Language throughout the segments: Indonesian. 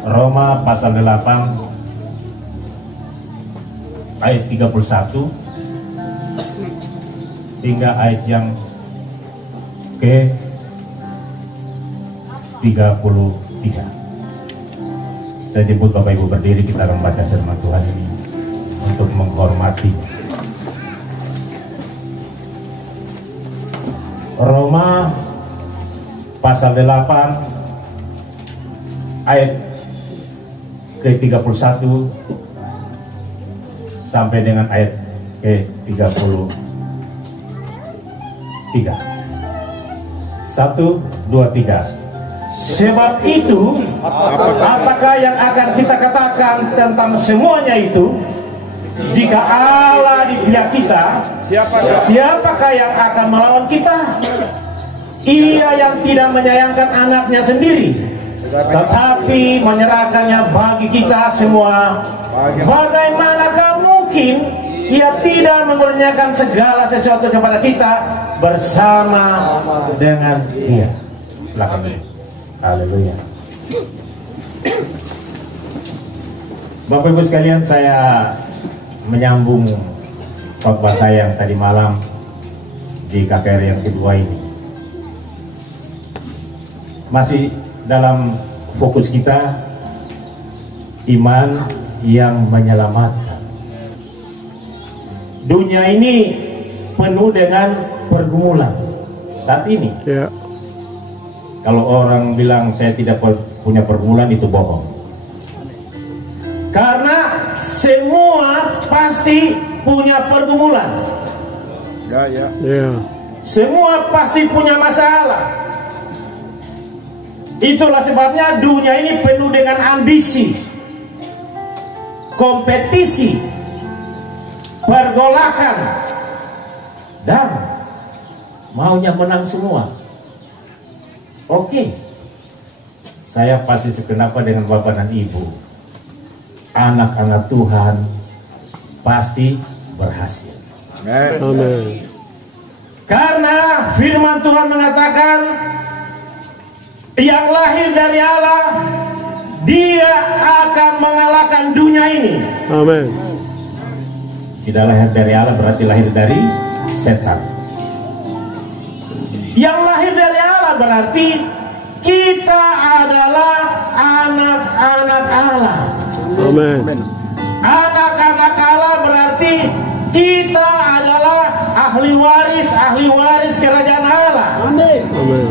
Roma pasal 8 ayat 31 hingga ayat yang ke 33. Saya jemput Bapak Ibu berdiri, kita akan baca firman Tuhan ini untuk menghormati. Roma pasal 8 ayat ke-31 sampai dengan ayat ke-33. 1, 2, 3. Sebab itu, apakah yang akan kita katakan tentang semuanya itu? Jika Allah di pihak kita, siapakah yang akan melawan kita? Ia yang tidak menyayangkan anaknya sendiri, tetapi menyerahkannya bagi kita semua. Bagaimanakah mungkin Ia tidak mengurniakan segala sesuatu kepada kita bersama dengan Dia? Silakan. Haleluya. Bapak Ibu sekalian, saya menyambung khotbah saya yang tadi malam di KKR yang kedua ini. Masih dalam fokus kita, iman yang menyelamatkan. Dunia ini penuh dengan pergumulan saat ini. Ya. Kalau orang bilang saya tidak punya pergumulan, itu bohong. Karena semua pasti punya pergumulan. Ya. Semua pasti punya masalah. Itulah sebabnya dunia ini penuh dengan ambisi, kompetisi, pergolakan, dan maunya menang semua. Oke, saya pasti sekenapa dengan Bapak dan Ibu. Anak-anak Tuhan pasti berhasil. Amin. Karena firman Tuhan mengatakan, yang lahir dari Allah, dia akan mengalahkan dunia ini. Amin. Tidak lahir dari Allah berarti lahir dari setan. Yang lahir dari Allah berarti kita adalah anak-anak Allah. Amin. Anak-anak Allah berarti kita adalah ahli waris kerajaan Allah. Amin.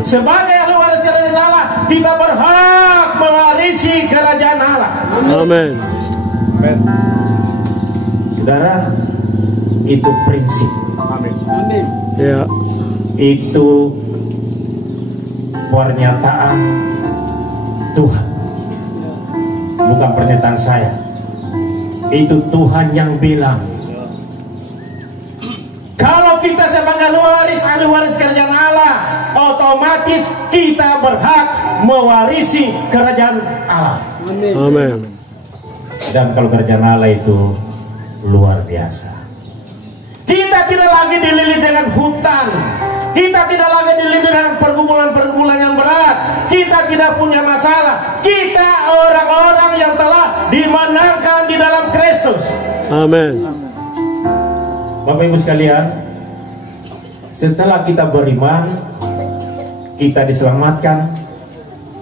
Sebagai ahli waris kerajaan Allah, kita berhak mewarisi kerajaan Allah. Amin. Saudara, itu prinsip. Amin. Ya. Itu pernyataan Tuhan, bukan pernyataan saya. Itu Tuhan yang bilang, kalau kita sebagai ahli waris kerajaan Allah, otomatis kita berhak mewarisi kerajaan Allah. Amin. Dan kalau kerajaan Allah itu luar biasa. Kita tidak lagi dililit dengan hutan. Kita tidak lagi dililit dengan pergumulan-pergumulan yang berat. Kita tidak punya masalah. Kita orang-orang yang telah dimenangkan di dalam Kristus. Amin. Bapak Ibu sekalian, setelah kita beriman, kita diselamatkan,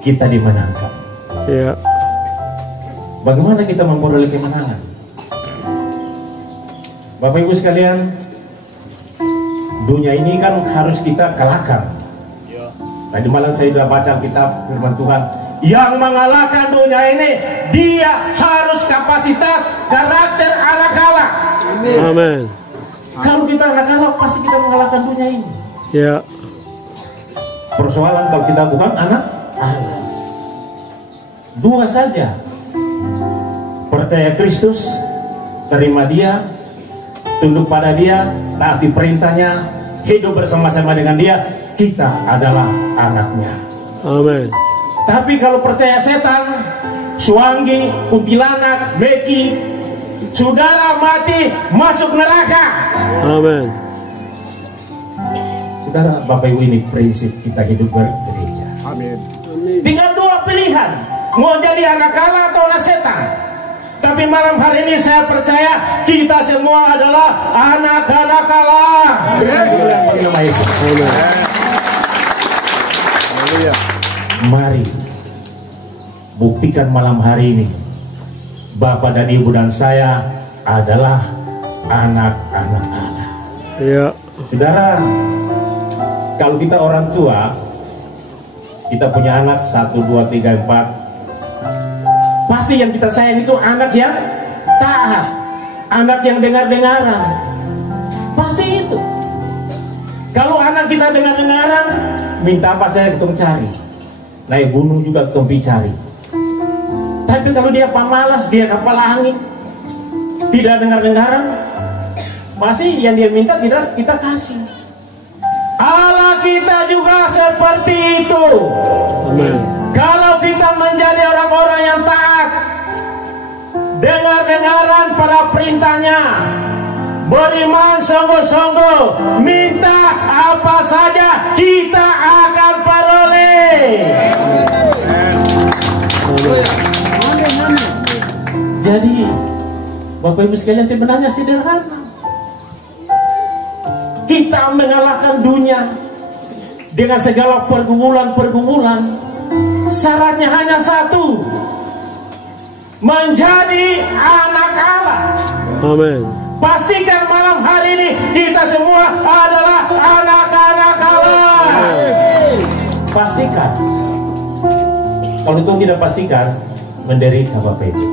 kita dimenangkan. Ya. Bagaimana kita memperoleh kemenangan? Bapak Ibu sekalian, dunia ini kan harus kita kalahkan. Tadi malam saya sudah baca kitab firman Tuhan. Yang mengalahkan dunia ini, dia harus kapasitas karakter anak Allah. Amin. Kalau kita anak Allah, pasti kita mengalahkan dunia ini. Ya. Persoalan kalau kita bukan anak Allah. Dua saja. Percaya Kristus, terima Dia, tunduk pada Dia, taati perintahnya, hidup bersama-sama dengan Dia, kita adalah anaknya. Amin. Tapi kalau percaya setan, suanggi, kuntilanak, beki, saudara mati masuk neraka. Amin. Saudara, Bapak Ibu, ini prinsip kita hidup bergereja. Amin. Tinggal dua pilihan, mau jadi anak Allah atau anak setan. Tapi malam hari ini saya percaya kita semua adalah anak-anak Allah. Mari buktikan malam hari ini Bapak dan Ibu dan saya adalah anak-anak Allah. Iya. Saudara, kalau kita orang tua, kita punya anak 1, 2, 3, 4. Pasti yang kita sayang itu anak yang taat, anak yang dengar-dengaran. Pasti itu. Kalau anak kita dengar-dengaran, minta apa saya ketemu cari, naik gunung juga ketemu cari. Tapi kalau dia pemalas, dia kapal angin, tidak dengar-dengaran, pasti yang dia minta tidak kita kasih. Allah kita juga seperti itu. Amin. Kalau kita menjadi orang-orang yang taat, dengar-dengaran pada perintahnya, beriman sungguh-sungguh, minta apa saja kita akan peroleh. Jadi Bapak Ibu sekalian, sebenarnya sederhana. Kita mengalahkan dunia dengan segala pergumulan-pergumulan. Syaratnya hanya satu, menjadi anak Allah. Amin. Pastikan malam hari ini kita semua adalah anak-anak Allah. Pastikan. Kalau itu tidak pastikan, menderita Bapak Ibu.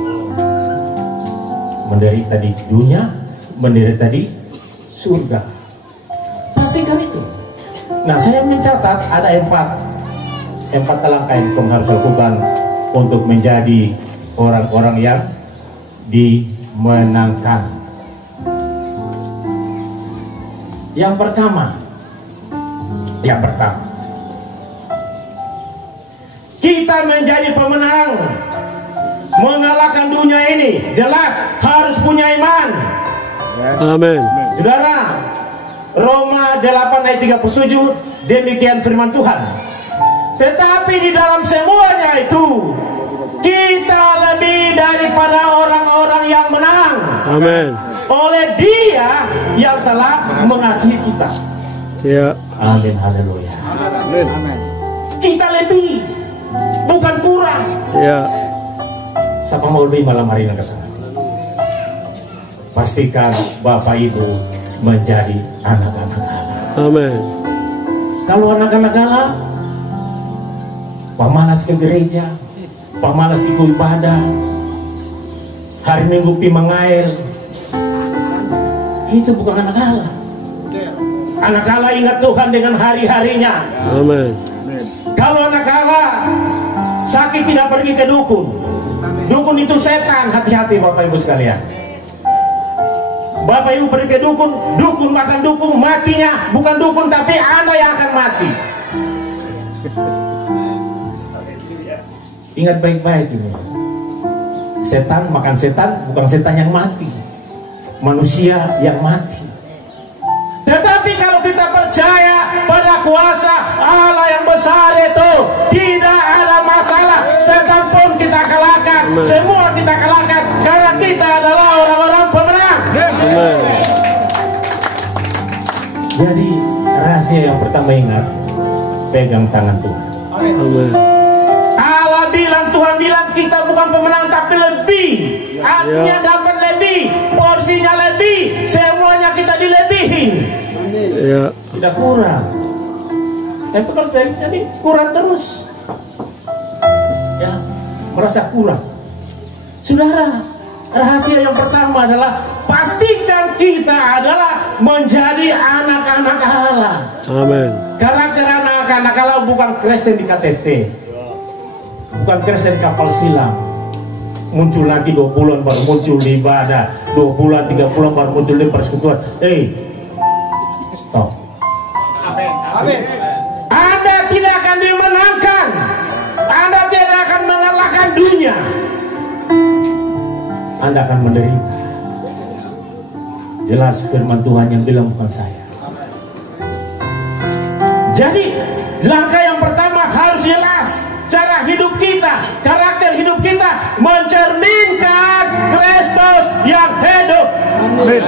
Menderita di dunia, menderita di surga. Pastikan itu. Nah, saya mencatat ada empat langkah yang kamu harus lakukan untuk menjadi orang-orang yang dimenangkan. Yang pertama, kita menjadi pemenang, mengalahkan dunia ini, jelas harus punya iman. Amin. Saudara, Roma 8 ayat 37, demikian firman Tuhan. Tetapi di dalam semuanya itu kita lebih daripada orang-orang yang menang. Amin. Oleh Dia yang telah mengasihi kita. Ya. Amin, haleluya. Amin. Kita lebih, bukan kurang. Ya. Siapa mau lebih malam hari ini? Pastikan Bapak Ibu menjadi anak-anak Allah. Amin. Kalau anak-anak Allah, pamalas ke gereja, pamalas ikut ibadah, hari Minggu pi mengail, itu bukan anak Allah. Anak Allah ingat Tuhan dengan hari-harinya. Amin. Kalau anak Allah sakit tidak pergi ke dukun. Dukun itu setan, hati-hati Bapak Ibu sekalian. Bapak Ibu pergi ke dukun, dukun makan dukun, matinya bukan dukun tapi Anda yang akan mati. Ingat baik-baik ini. Setan makan setan, bukan setan yang mati, manusia yang mati. Tetapi kalau kita percaya pada kuasa Allah yang besar itu, tidak ada masalah. Setan pun kita kalahkan, semua kita kalahkan, karena kita adalah orang-orang pemenang. Amin. Jadi rahasia yang pertama, ingat, pegang tangan Tuhan. Amin. Allah bilang, Tuhan bilang kita bukan pemenang tapi lebih. Artinya dapat lebih, porsinya lebih, semuanya kita dilebihin. Ya. Tidak kurang. Tapi kalau jadi kurang terus, ya merasa kurang. Saudara, rahasia yang pertama adalah pastikan kita adalah menjadi anak-anak Allah. Amin. Karakter anak-anak Allah bukan Kristen di KTP, bukan Kristen kapal silam. Muncul lagi 2 bulan baru muncul di ibadah, 2 bulan 3 bulan baru muncul di persekutuan. Stop. Amin. Anda tidak akan dimenangkan, Anda tidak akan mengalahkan dunia, Anda akan menderita. Jelas firman Tuhan yang bilang, bukan saya. Jadi langkah yang pertama harus jelas cara hidup kita, karakter hidup mencerminkan Kristus yang hidup. Amin.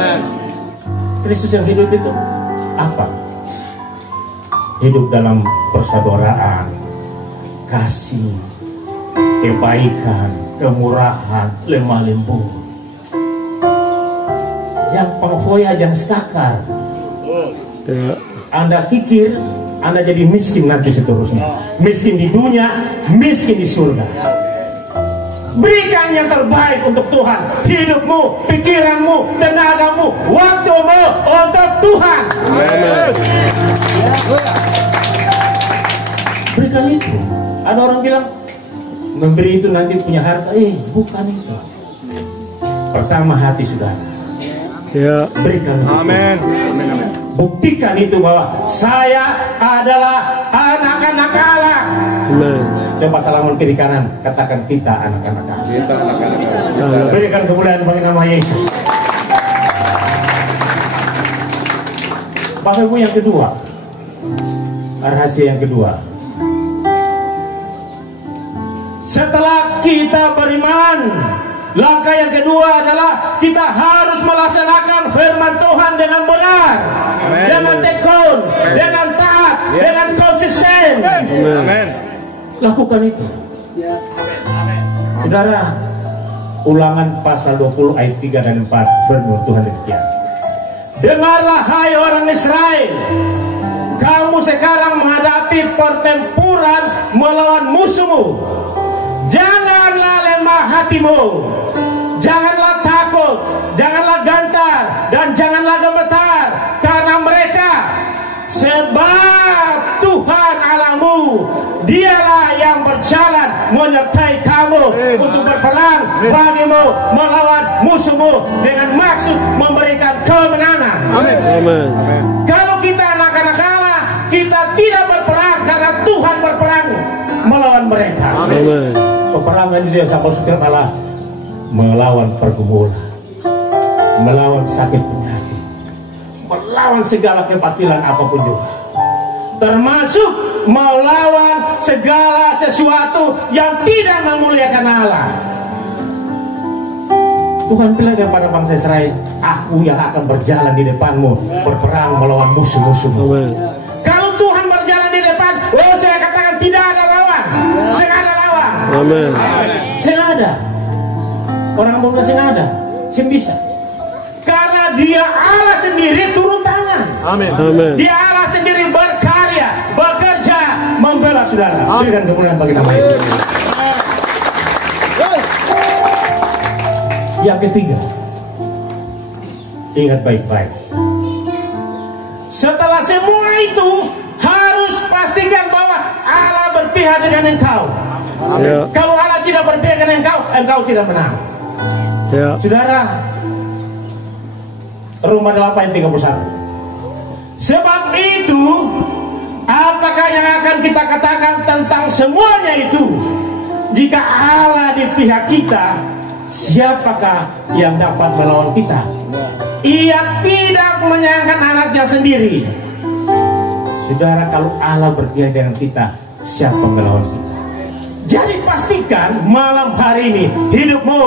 Kristus yang hidup itu apa? Hidup dalam persaudaraan, kasih, kebaikan, kemurahan, lemah lembut. Yang pengfoya yang sekakar. Ya. Anda pikir Anda jadi miskin nanti seterusnya. Miskin di dunia, miskin di surga. Berikan yang terbaik untuk Tuhan. Hidupmu, pikiranmu, tenagamu, waktumu untuk Tuhan. Amin. Berikan itu. Ada orang bilang memberi itu nanti punya harta. Bukan itu. Pertama hati saudara. Ya. Berikan itu. Amin. Buktikan itu bahwa saya adalah anak-anak Allah. Amin. Coba salaman kiri kanan, katakan kita anak-anak Allah. Kita anak-anak. Amin. Berikan kemuliaan bagi nama Yesus. Bapak Ibu, yang kedua, rahasia yang kedua. Setelah kita beriman, langkah yang kedua adalah kita harus melaksanakan firman Tuhan dengan benar, dengan tekun, dengan taat, dengan konsisten. Amin. Lakukan itu. Saudara, Ulangan pasal 20 ayat 3 dan 4, firman Tuhan demikian. Dengarlah hai orang Israel, kamu sekarang menghadapi pertempuran melawan musuhmu. Janganlah lemah hatimu, janganlah takut, janganlah gentar, dan janganlah gemetar karena mereka, sebab Tuhan Allahmu, dialah yang berjalan menyertai kamu untuk berperang bagimu melawan musuhmu dengan maksud memberikan kemenangan. Amin. Amin. Kalau kita anak-anak Allah, kita tidak berperang karena Tuhan berperang melawan mereka. Amin. Peperangan itu yang sama saudara adalah melawan pergumulan, melawan sakit penyakit, melawan segala kebatilan apapun juga, termasuk melawan segala sesuatu yang tidak memuliakan Allah. Tuhan bilang kepada bangsa Israel, aku yang akan berjalan di depanmu berperang melawan musuh-musuhmu. Amin. Kalau Tuhan berjalan di depan, saya katakan tidak ada lawan, saya ada lawan. Amin. Saya ada. Orang bilang saya ada, saya bisa. Karena Dia Allah sendiri turun tangan. Amin. Amin. Dia Allah sendiri berkarya, bekerja, membela saudara. Berikan kemuliaan bagi nama Yesus. Yang ketiga, ingat baik-baik. Setelah semua itu, harus pastikan bahwa Allah berpihak dengan engkau. Ya. Kalau Allah tidak berpihak dengan engkau, engkau tidak menang. Ya. Saudara, Roma 8 ayat 31. Sebab itu, apakah yang akan kita katakan tentang semuanya itu? Jika Allah di pihak kita, siapakah yang dapat melawan kita? Ia tidak menyayangkan anaknya sendiri. Saudara, kalau Allah berpihak dengan kita, siapa melawan kita? Jadi pastikan malam hari ini hidupmu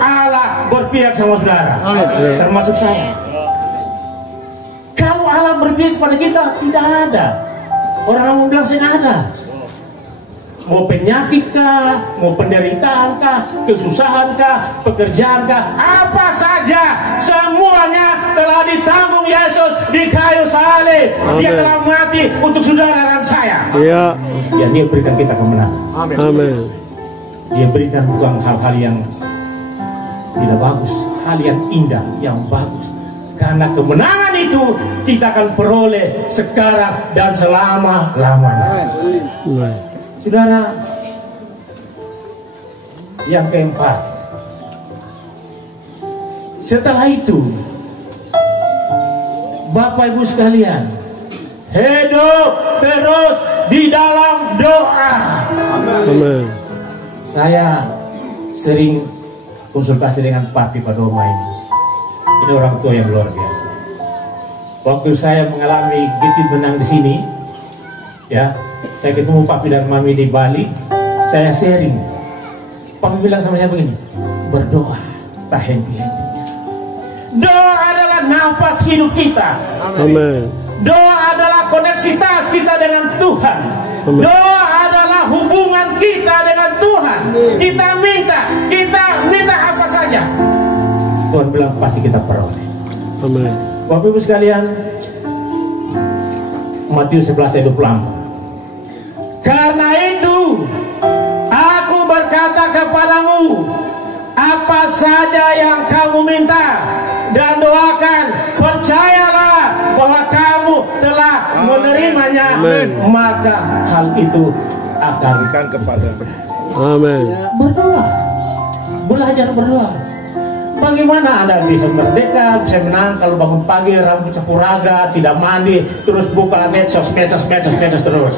Allah berpihak sama saudara, termasuk saya. Kalau Allah berpihak kepada kita, tidak ada orang yang mau bilang saya ada. Mau penyakit kah, mau penderitaan kah, kesusahan kah, pekerjaan kah, apa saja, semuanya telah ditanggung Yesus di kayu salib. Dia telah mati untuk saudara dan saya. Ya. Ya, Dia berikan kita kemenangan. Amin. Amin. Dia berikan bukan hal-hal yang tidak bagus, hal yang indah, yang bagus. Karena kemenangan itu kita akan peroleh sekarang dan selama-lamanya. Amin. Saudara, yang keempat, setelah itu, Bapak Ibu sekalian, hidup terus di dalam doa. Amin. Saya sering konsultasi dengan Pak Padoma ini. Ini orang tua yang luar biasa. Waktu saya mengalami gigit benang di sini, ya, saya ketemu Papi dan Mami di Bali, saya sharing. Papi bilang sama saya begini, berdoa tak henti-hentinya. Doa adalah nafas hidup kita. Amin. Doa adalah koneksitas kita dengan Tuhan. Amin. Doa adalah hubungan kita dengan Tuhan. Kita minta apa saja, Tuhan bilang pasti kita peroleh. Amin. Bapak Ibu sekalian, Matius 11 ayat 24. Karena itu aku berkata kepadamu, apa saja yang kamu minta dan doakan, percayalah bahwa kamu telah menerimanya. Amen. Maka hal itu akan kepada Amin. berdoa. Belajar berdoa. Bagaimana Anda bisa merdeka, bisa menang kalau bangun pagi rambut campur raga, tidak mandi, terus buka medsos terus.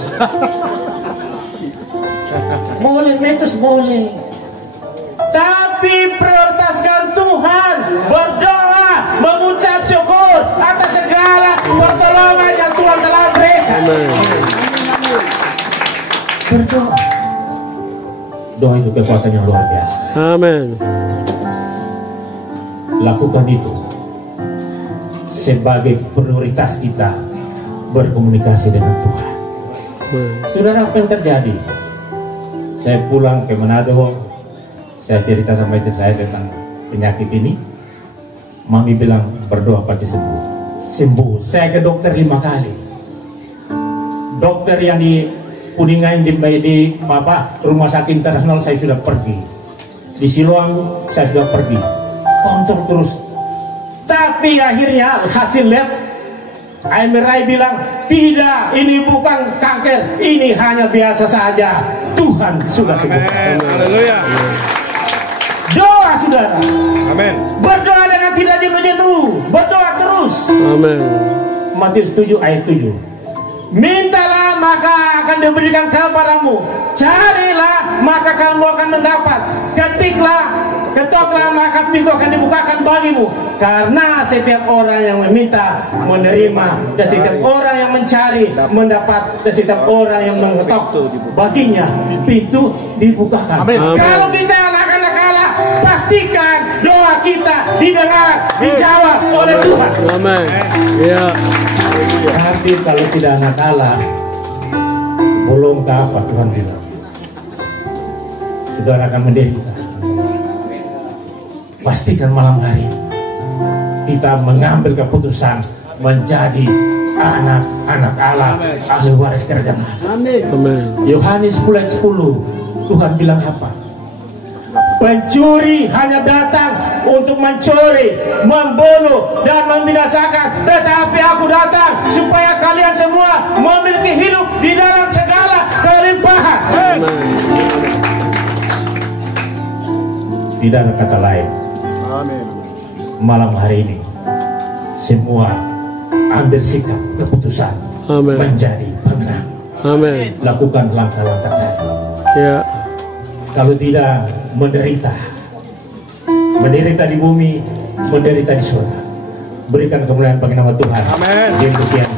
Boleh medsos boleh, tapi prioritaskan Tuhan, berdoa, mengucap syukur atas segala pertolongan yang Tuhan telah berikan. Amin. Berdoa, doa itu kekuatan yang luar biasa. Amin. Lakukan itu sebagai prioritas kita berkomunikasi dengan Tuhan. Saudara, apa yang terjadi? Saya pulang ke Manado, saya cerita sama istri saya tentang penyakit ini. Mami bilang berdoa pasti sembuh. Sembuh. Saya ke dokter 5 kali. Dokter yang di Kuningan di Rumah Sakit Internasional saya sudah pergi. Di Siloam saya sudah pergi. Kontrol terus. Tapi akhirnya hasil lab MRI bilang tidak, ini bukan kanker, ini hanya biasa saja. Tuhan sudah sembuhkan. Haleluya. Doa saudara. Amin. Berdoa dengan tidak jenuh-jenuh. Berdoa terus. Amin. Matius 7 ayat 7. Mintalah maka akan diberikan kepadamu. Carilah maka kamu akan mendapat. Ketoklah maka pintu akan dibukakan bagimu. Karena setiap orang yang meminta menerima, dan setiap orang yang mencari mendapat, dan setiap orang yang mengetok baginya pintu dibukakan. Amin. Kalau kita anak-anak Allah, pastikan doa kita didengar, dijawab oleh Tuhan. Amin. Ya. Tapi kalau tidak anak Allah, belum ke apa Tuhan bilang, saudara akan menderita. Pastikan malam hari kita mengambil keputusan menjadi anak-anak Allah, ahli waris kerajaan Allah. Amin. Yohanes 10 ayat 10, Tuhan bilang apa? Pencuri hanya datang untuk mencuri, membunuh, dan membinasakan. Tetapi aku datang supaya kalian semua memiliki hidup di dalam segala kelimpahan. Tidak ada kata lain. Amin. Malam hari ini semua ambil sikap keputusan menjadi pemenang. Amin. Lakukan langkah-langkah tadi. Ya. Kalau tidak, menderita di bumi, menderita di surga. Berikan kemuliaan bagi nama Tuhan. Amin. Demikian.